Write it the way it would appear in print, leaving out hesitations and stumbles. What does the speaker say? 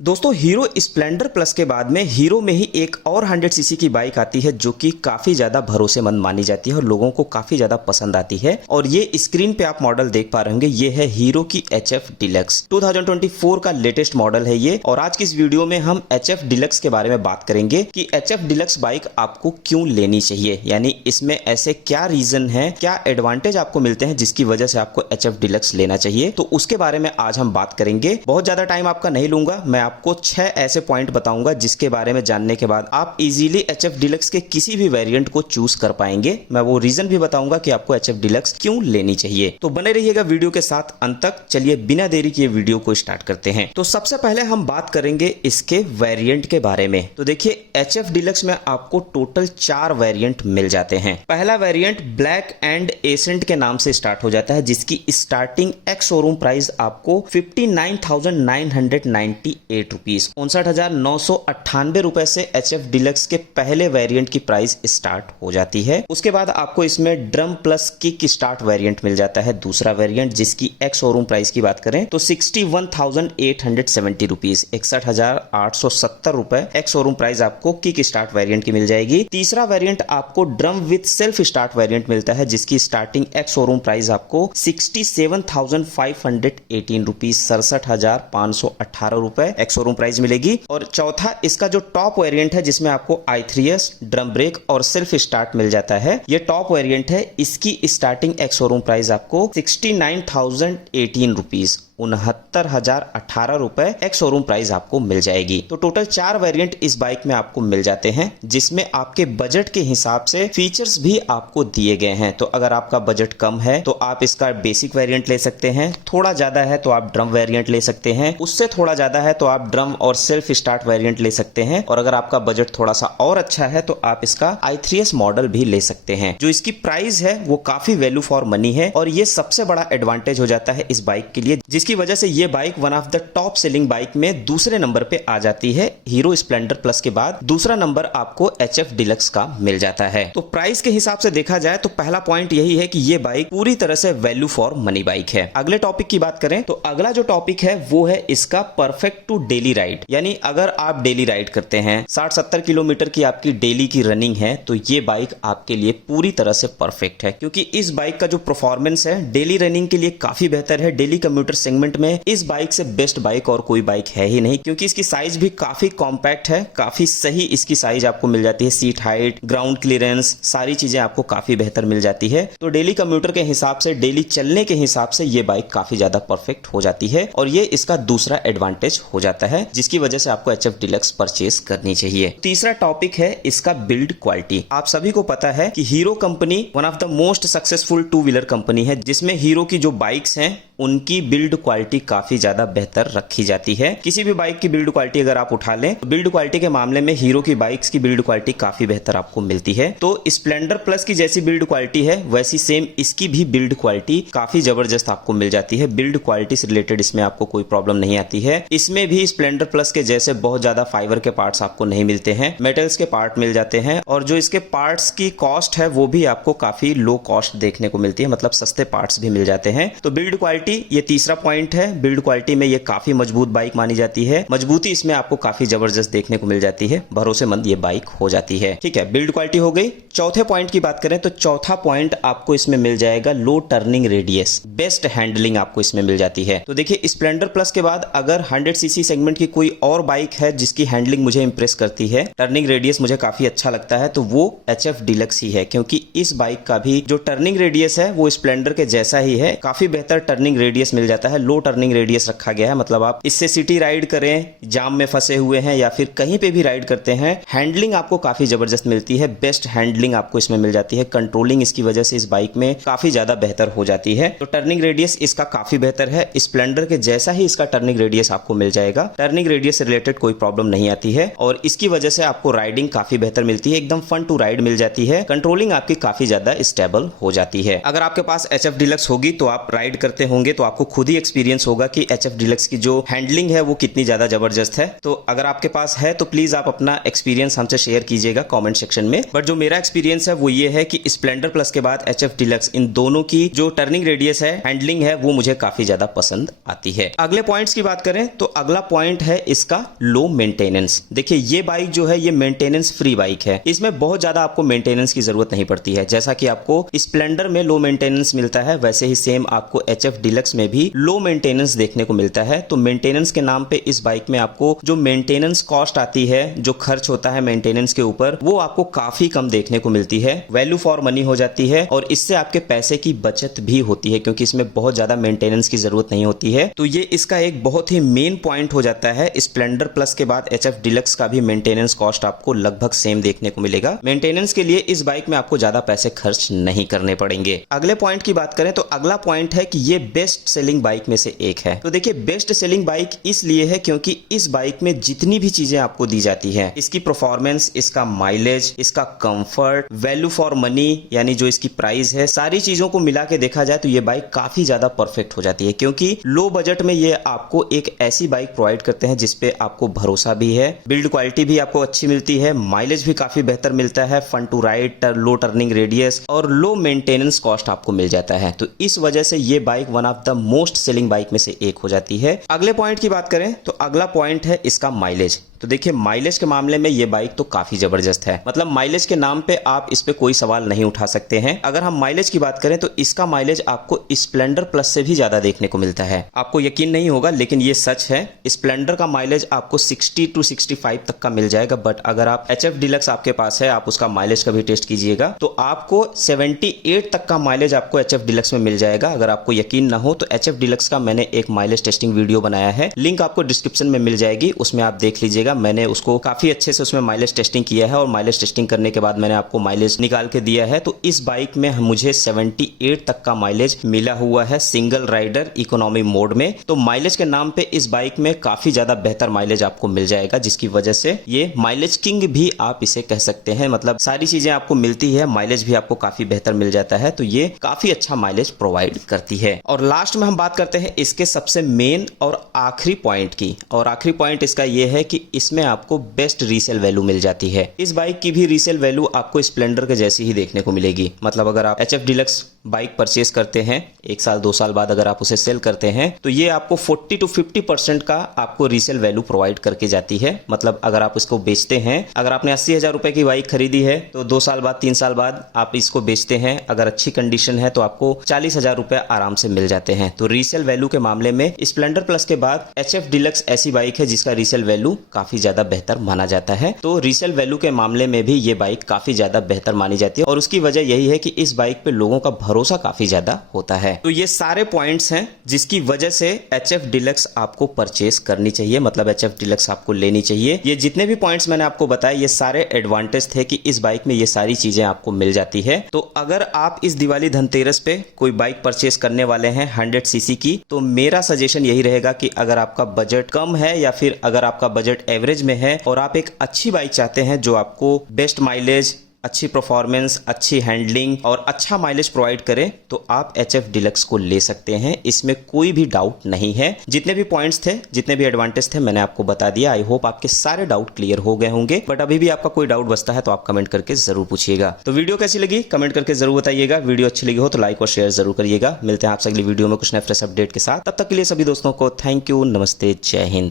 दोस्तों hero Splendor plus के बाद में हीरो में ही एक और 100 सीसी की बाइक आती है जो कि काफी ज्यादा भरोसेमंद मानी जाती है और लोगों को काफी ज्यादा पसंद आती है। और ये स्क्रीन पे आप मॉडल देख पा रहे होंगे, ये है हीरो की HF डिलक्स 2024 का लेटेस्ट मॉडल है ये। और आज की इस वीडियो में हम HF डिलक्स के बारे में बात करेंगे कि HF डिलक्स बाइक आपको क्यों लेनी चाहिए, यानी इसमें ऐसे क्या रीजन है, क्या एडवांटेज आपको मिलते हैं जिसकी वजह से आपको HF डिलक्स लेना चाहिए। तो उसके बारे में आज हम बात करेंगे। बहुत ज्यादा टाइम आपका नहीं लूंगा, मैं आपको 6 ऐसे पॉइंट बताऊंगा जिसके बारे में जानने के बाद आप इजीली HF डिलक्स के किसी भी वेरिएंट को चूज कर पाएंगे। मैं वो रीजन भी बताऊंगा कि आपको HF डिलक्स क्यों लेनी चाहिए। तो बने रहिएगा वीडियो के साथ अंत तक। चलिए बिना देरी किए वीडियो को स्टार्ट करते हैं। तो सबसे पहले हम बात करेंगे इसके वेरिएंट के बारे में। तो देखिए HF डिलक्स में आपको टोटल 4 वेरिएंट मिल जाते हैं। पहला वेरिएंट ब्लैक एंड एसेंट के नाम से स्टार्ट हो जाता है, जिसकी स्टार्टिंग एक्स शोरूम प्राइस आपको 59,998 रुपीज 59,998 रुपए से HF डिलक्स के पहले वेरिएंट की प्राइस स्टार्ट हो जाती है। उसके बाद आपको इसमें drum plus kick start variant मिल जाता है, दूसरा वेरिएंट, जिसकी एक्स शोरूम प्राइस की बात करें तो 61,870 रुपीज 61,870 रुपए एक्स शोरूम प्राइस आपको किक स्टार्ट वेरिएंट की मिल जाएगी। तीसरा वेरिएंट आपको drum with self start variant मिलता है, जिसकी स्टार्टिंग एक्स शोरूम प्राइस आपको 67,518 रुपीज 67,518 रुपए एक्स शोरूम प्राइस मिलेगी। और चौथा इसका जो टॉप वेरिएंट है, जिसमें आपको i3S ड्रम ब्रेक और सेल्फ स्टार्ट मिल जाता है, ये टॉप वेरिएंट है। इसकी स्टार्टिंग एक्स शोरूम प्राइस आपको 69,018 रुपीज 69,018 रुपए एक्स शोरूम प्राइस आपको मिल जाएगी। तो टोटल 4 वेरिएंट इस बाइक में आपको मिल जाते हैं, जिसमें आपके बजट के हिसाब से फीचर्स भी आपको दिए गए हैं। तो अगर आपका बजट कम है तो आप इसका बेसिक वेरिएंट ले सकते हैं, थोड़ा ज्यादा है तो आप ड्रम वेरिएंट ले सकते हैं, उससे थोड़ा ज्यादा है तो आप ड्रम और सेल्फ स्टार्ट वेरिएंट ले सकते हैं, और अगर आपका बजट थोड़ा सा और अच्छा है तो आप इसका i3S मॉडल भी ले सकते हैं। जो इसकी प्राइस है वो काफी वैल्यू फॉर मनी है, और ये सबसे बड़ा एडवांटेज हो जाता है इस बाइक के लिए, जिसकी वजह से ये bike one of the top selling bike में दूसरे नंबर पे आ जाती है। हीरो स्प्लेंडर प्लस के बाद दूसरा नंबर आपको HF डिलक्स का मिल जाता है। तो प्राइस के हिसाब से देखा जाए तो पहला पॉइंट यही है कि ये बाइक पूरी तरह से वैल्यू फॉर मनी बाइक है। अगले टॉपिक की बात करें तो अगला जो टॉपिक है वो है इसका परफेक्ट टू डेली राइड, यानी अगर आप डेली राइड करते हैं, 60-70 किलोमीटर की आपकी डेली की रनिंग है, तो ये बाइक आपके लिए पूरी तरह से परफेक्ट है, क्योंकि इस बाइक का जो परफॉर्मेंस है डेली रनिंग के लिए काफी बेहतर है। डेली कम्यूटर सेगमेंट में इस बाइक से बेस्ट बाइक और कोई बाइक है ही नहीं, क्योंकि इसकी साइज भी काफी कॉम्पैक्ट है, काफी सही इसकी साइज आपको मिल जाती है। सीट हाइट, ग्राउंड क्लियरेंस, सारी चीजें आपको काफी बेहतर मिल जाती है। तो डेली कम्यूटर के हिसाब से, डेली चलने के हिसाब से ये बाइक काफी ज्यादा परफेक्ट हो जाती है, और ये इसका दूसरा एडवांटेज हो जाता है, जिसकी वजह से आपको HF डिलक्स परचेस करनी चाहिए। तीसरा टॉपिक है इसका बिल्ड क्वालिटी। आप सभी को पता है कि hero company one of the most successful 2 wheeler company है, जिसमें हीरो की जो बाइक्स हैं उनकी बिल्ड क्वालिटी काफी ज्यादा बेहतर रखी जाती है। किसी भी बाइक की बिल्ड क्वालिटी अगर आप उठा लें तो बिल्ड क्वालिटी के मामले में हीरो की बाइक्स की बिल्ड क्वालिटी काफी बेहतर आपको मिलती है। तो स्प्लेंडर प्लस की जैसी बिल्ड क्वालिटी है, वैसी सेम इसकी भी बिल्ड क्वालिटी काफी जबरदस्त आपको मिल जाती है। बिल्ड क्वालिटी से रिलेटेड इसमें आपको कोई प्रॉब्लम नहीं आती है। इसमें भी स्प्लेंडर प्लस के जैसे बहुत ज्यादा फाइबर के पार्ट्स आपको नहीं मिलते हैं, मेटल्स के पार्ट मिल जाते हैं, और जो इसके पार्ट्स की कॉस्ट है वो भी आपको काफी लो कॉस्ट देखने को मिलती है, मतलब सस्ते पार्ट्स भी मिल जाते हैं। तो बिल्ड क्वालिटी ये तीसरा पॉइंट है। बिल्ड क्वालिटी में ये काफी मजबूत बाइक मानी जाती है, मजबूती इसमें आपको काफी जबरदस्त देखने को मिल जाती है, भरोसेमंद ये बाइक हो जाती है। ठीक है, बिल्ड क्वालिटी हो गई। चौथे पॉइंट की बात करें तो चौथा पॉइंट आपको इसमें मिल जाएगा लो टर्निंग रेडियस, बेस्ट हैंडलिंग आपको इसमें मिल जाती है। तो देखिए स्प्लेंडर प्लस के बाद अगर 100 सीसी सेगमेंट की कोई और बाइक है जिसकी हैंडलिंग मुझे इंप्रेस करती है, टर्निंग रेडियस मुझे काफी अच्छा लगता है, तो वो HF डिलक्स ही है, क्योंकि इस बाइक का भी जो टर्निंग रेडियस है वो स्प्लेंडर के जैसा ही है, काफी बेहतर टर्निंग रेडियस मिल जाता है। लो टर्निंग रेडियस रखा गया है, मतलब आप इससे सिटी राइड करें, जाम में फंसे हुए हैं या फिर कहीं पे भी राइड करते हैं, हैंडलिंग आपको काफी जबरदस्त मिलती है, बेस्ट हैंडलिंग आपको इसमें मिल जाती है। कंट्रोलिंग इसकी वजह से इस बाइक में काफी ज्यादा बेहतर हो जाती है। तो टर्निंग रेडियस इसका काफी बेहतर है, स्प्लेंडर के जैसा ही इसका टर्निंग रेडियस आपको मिल जाएगा। टर्निंग रेडियस से रिलेटेड कोई प्रॉब्लम नहीं आती है, और इसकी वजह से आपको राइडिंग काफी बेहतर मिलती है, एकदम फन टू राइड मिल जाती है। कंट्रोलिंग आपकी काफी ज्यादा स्टेबल हो जाती है। अगर आपके पास HF डिलक्स होगी तो आप राइड करते होंगे होंगे तो आपको खुद ही एक्सपीरियंस होगा कि HF डीलक्स की जो हैंडलिंग है वो कितनी ज्यादा जबरदस्त है। तो अगर आपके पास है तो प्लीज आप अपना एक्सपीरियंस हमसे शेयर कीजिएगा कमेंट सेक्शन में। बट जो मेरा एक्सपीरियंस है वो ये है कि स्प्लेंडर प्लस के बाद HF डीलक्स, इन दोनों की जो टर्निंग रेडियस है, हैंडलिंग है, वो मुझे काफी ज्यादा पसंद आती है। अगले पॉइंट्स की बात करें तो अगला पॉइंट है इसका लो मेंटेनेंस। देखिए ये बाइक जो है ये मेंटेनेंस फ्री बाइक है, इसमें बहुत ज्यादा आपको मेंटेनेंस की जरूरत नहीं पड़ती है। जैसा कि आपको स्प्लेंडर में लो मेंटेनेंस मिलता है वैसे ही सेम आपको HF डीलक्स में भी लो मेंटेनेंस देखने को मिलता है। तो मेंटेनेंस के नाम पे इस बाइक में आपको जो मेंटेनेंस कॉस्ट आती है, जो खर्च होता है मेंटेनेंस के ऊपर, वो आपको काफी कम देखने को मिलती है। वैल्यू फॉर मनी हो जाती है और इससे आपके पैसे की बचत भी होती है क्योंकि इसमें बहुत ज्यादा मेंटेनेंस की जरूरत नहीं होती है। तो ये इसका एक बहुत ही मेन पॉइंट हो जाता है। स्प्लेंडर प्लस के बाद HF डीलक्स का भी मेंटेनेंस कॉस्ट आपको लगभग सेम देखने को मिलेगा। मेंटेनेंस के लिए इस बाइक में आपको ज्यादा पैसे खर्च नहीं करने पड़ेंगे। अगले पॉइंट की बात करें तो अगला पॉइंट है कि ये बेस्ट सेलिंग बाइक में से एक है। तो देखिए बेस्ट सेलिंग बाइक इसलिए है क्योंकि इस बाइक में जितनी भी चीजें आपको दी जाती है, इसकी परफॉर्मेंस, इसका माइलेज, इसका कंफर्ट, वैल्यू फॉर मनी यानी जो इसकी प्राइस है, सारी चीजों को मिला के देखा जाए तो ये बाइक काफी ज्यादा परफेक्ट हो जाती है क्योंकि लो बजट में ये आपको एक ऐसी बाइक प्रोवाइड करते हैं जिसपे आपको भरोसा भी है, बिल्ड क्वालिटी भी आपको अच्छी मिलती है, माइलेज भी काफी बेहतर मिलता है, fun to ride, low turning radius और लो मेंटेनेंस कॉस्ट आपको मिल जाता है। तो इस वजह से ये bike one of the most selling bike में से एक हो जाती है। अगले पॉइंट की बात करें तो अगला पॉइंट है इसका माइलेज। तो देखिए माइलेज के मामले में ये बाइक तो काफी जबरदस्त है। मतलब माइलेज के नाम पे आप इस पे कोई सवाल नहीं उठा सकते हैं। अगर हम माइलेज की बात करें तो इसका माइलेज आपको स्प्लेंडर प्लस से भी ज्यादा देखने को मिलता है। आपको यकीन नहीं होगा लेकिन ये सच है। स्प्लेंडर का माइलेज आपको 60 to 65 तक का मिल जाएगा, बट अगर आप HF डीलक्स आपके पास है, आप उसका माइलेज का भी टेस्ट कीजिएगा तो आपको 78 तक का माइलेज आपको HF डीलक्स में मिल जाएगा। अगर आपको यकीन ना हो तो HF डीलक्स का मैंने एक माइलेज टेस्टिंग वीडियो बनाया है, लिंक आपको डिस्क्रिप्शन में मिल जाएगी, उसमें आप देख लीजिएगा। मैंने उसको काफी अच्छे से उसमें माइलेज टेस्टिंग किया है और माइलेज टेस्टिंग करने के बाद मैंने आपको माइलेज निकाल के दिया है। तो इस बाइक में मुझे 78 तक का माइलेज मिला हुआ है सिंगल राइडर इकोनॉमी मोड में। तो माइलेज के नाम पे इस बाइक में काफी ज्यादा बेहतर माइलेज आपको मिल जाएगा, जिसकी वजह से ये माइलेज किंग भी आप इसे कह सकते हैं। मतलब सारी चीजें आपको मिलती है, माइलेज भी आपको काफी बेहतर मिल जाता है, तो ये काफी अच्छा माइलेज प्रोवाइड करती है। और लास्ट में हम बात करते हैं इसके सबसे मेन और आखिरी पॉइंट की, और आखिरी पॉइंट इसका यह है कि इसमें आपको बेस्ट रीसेल वैल्यू मिल जाती है। इस बाइक की भी रीसेल वैल्यू आपको स्प्लेंडर के जैसी ही देखने को मिलेगी। मतलब अगर आप HF डीलक्स बाइक परचेस करते हैं, 1 साल 2 साल बाद अगर आप उसे सेल करते हैं तो ये आपको 40 to 50% का आपको रीसेल वैल्यू प्रोवाइड करके जाती है। मतलब अगर आप इसको बेचते हैं, अगर आपने 80,000 रुपए की बाइक खरीदी है तो 2 साल बाद 3 साल बाद आप इसको बेचते हैं, अगर अच्छी कंडीशन है तो आपको 40,000 रुपए आराम से मिल जाते हैं। तो रीसेल वैल्यू के मामले में स्प्लेंडर प्लस के बाद HF डीलक्स ऐसी बाइक है जिसका रीसेल वैल्यू काफी ज्यादा बेहतर माना जाता है। तो रीसेल वैल्यू के मामले में भी ये बाइक काफी ज्यादा बेहतर मानी जाती है और उसकी वजह यही है कि इस बाइक पे लोगों का भरोसा काफी ज्यादा होता है। तो ये सारे पॉइंट्स हैं जिसकी वजह से HF डीलक्स आपको परचेस करनी चाहिए, मतलब HF डीलक्स आपको लेनी चाहिए। ये जितने भी पॉइंट्स मैंने आपको बताए ये सारे एडवांटेज थे कि इस बाइक में ये सारी चीजें आपको मिल जाती है। तो अगर आप इस दिवाली धनतेरस पे कोई बाइक परचेस करने वाले हैं 100 सीसी की, तो मेरा सजेशन यही रहेगा कि अगर आपका बजट कम है या फिर अगर आपका बजट एवरेज में है और आप एक अच्छी बाइक चाहते हैं जो आपको बेस्ट माइलेज, अच्छी परफॉर्मेंस, अच्छी हैंडलिंग और अच्छा माइलेज प्रोवाइड करे, तो आप HF डीलक्स को ले सकते हैं। इसमें कोई भी डाउट नहीं है। जितने भी पॉइंट्स थे, जितने भी एडवांटेज थे, मैंने आपको बता दिया। आई होप आपके सारे डाउट क्लियर हो गए होंगे, बट अभी भी आपका कोई डाउट बचता है तो आप कमेंट करके जरूर पूछिएगा। तो वीडियो कैसी लगी कमेंट करके जरूर बताइएगा। वीडियो अच्छी लगी हो तो लाइक और शेयर जरूर करिएगा। मिलते हैं आपसे अगली वीडियो में कुछ नए फ्रेश अपडेट के साथ। तब तक के लिए सभी दोस्तों को थैंक यू, नमस्ते, जय हिंद।